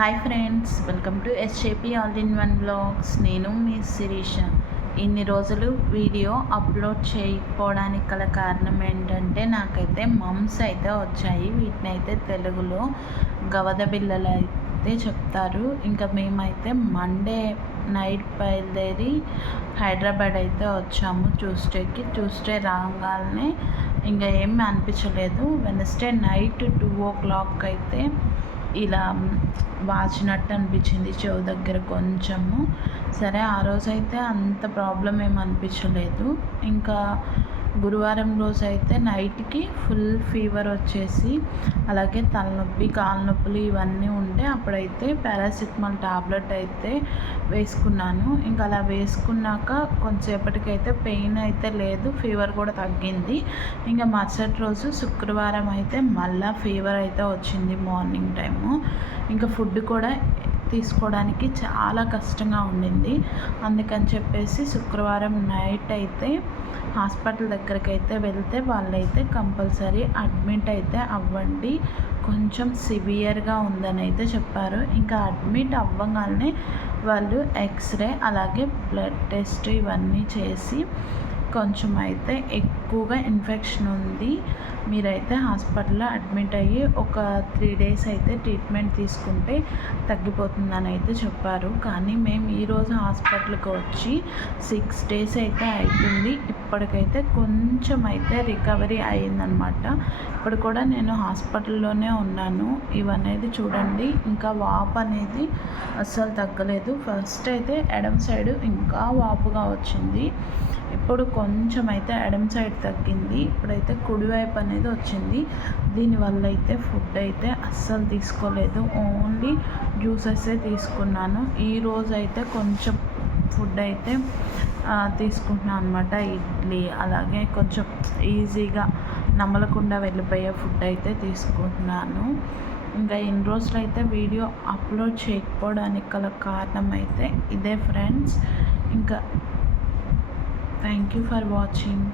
Hi friends, welcome to SJP all in one blogs. నేను మీ శిరీష. ఇన్ని రోజులు వీడియో అప్లోడ్ చేయకపోవడానికి గల కారణం ఏంటంటే నాకైతే మమ్స్ అయితే వచ్చాయి. వీటిని అయితే తెలుగులో గవద బిళ్ళలు అయితే చెప్తారు. ఇంకా మేమైతే మండే నైట్ బయలుదేరి హైదరాబాద్ అయితే వచ్చాము ట్యూస్డే రాగానే ఇంకా ఏమీ అనిపించలేదు. వెనస్డే నైట్ 2 o'clock అయితే ఇలా వాచినట్టు అనిపించింది చెవు దగ్గర కొంచెము. సరే, ఆ రోజైతే అంత ప్రాబ్లం ఏమి అనిపించలేదు. ఇంకా గురువారం రోజు అయితే నైట్కి ఫుల్ ఫీవర్ వచ్చేసి, అలాగే తలనొప్పి, కాళ్ళ నొప్పులు ఇవన్నీ ఉంటే అప్పుడైతే పారాసిటమాల్ టాబ్లెట్ అయితే వేసుకున్నాను. ఇంకా అలా వేసుకున్నాక కొంతసేపటికైతే పెయిన్ అయితే లేదు, ఫీవర్ కూడా తగ్గింది. ఇంకా మరుసటి రోజు శుక్రవారం అయితే మళ్ళీ ఫీవర్ అయితే వచ్చింది మార్నింగ్ టైము. ఇంకా ఫుడ్ కూడా తీసుకోవడానికి చాలా కష్టంగా ఉండింది. అందుకని చెప్పేసి శుక్రవారం నైట్ అయితే హాస్పిటల్ దగ్గరికి అయితే వెళ్తే వాళ్ళైతే కంపల్సరీ అడ్మిట్ అయితే అవ్వండి, కొంచెం సివియర్గా ఉందని అయితే చెప్పారు. ఇంకా అడ్మిట్ అవ్వగానే వాళ్ళు ఎక్స్రే అలాగే బ్లడ్ టెస్ట్ ఇవన్నీ చేసి కొంచెం అయితే ఎక్కువగా ఇన్ఫెక్షన్ ఉంది, మీరైతే హాస్పిటల్లో అడ్మిట్ అయ్యి ఒక 3 days అయితే ట్రీట్మెంట్ తీసుకుంటే తగ్గిపోతుందని అయితే చెప్పారు. కానీ మేము ఈరోజు హాస్పిటల్కి వచ్చి 6 days అయితే అవుతుంది. ఇప్పటికైతే కొంచెం అయితే రికవరీ అయ్యిందనమాట. ఇప్పుడు కూడా నేను హాస్పిటల్లోనే ఉన్నాను. ఇవనేది చూడండి, ఇంకా వాపు అనేది అస్సలు తగ్గలేదు. ఫస్ట్ అయితే ఎడమ సైడు ఇంకా వాపుగా వచ్చింది, ఇప్పుడు కొంచెం అయితే ఎడమ సైడ్ తగ్గింది. ఇప్పుడైతే కుడివైపు అనేది వచ్చింది. దీనివల్ల అయితే ఫుడ్ అయితే అస్సలు తీసుకోలేదు, ఓన్లీ జ్యూసెసే తీసుకున్నాను. ఈరోజు అయితే కొంచెం ఫుడ్ అయితే తీసుకుంటున్నాను అనమాట. ఇడ్లీ అలాగే కొంచెం ఈజీగా నమలకుండా వెళ్ళిపోయే ఫుడ్ అయితే తీసుకుంటున్నాను. ఇంకా ఇన్ని రోజులు అయితే వీడియో అప్లోడ్ చేయకపోవడానికి గల కారణం అయితే ఇదే ఫ్రెండ్స్. ఇంకా థ్యాంక్ యూ ఫర్ వాచింగ్.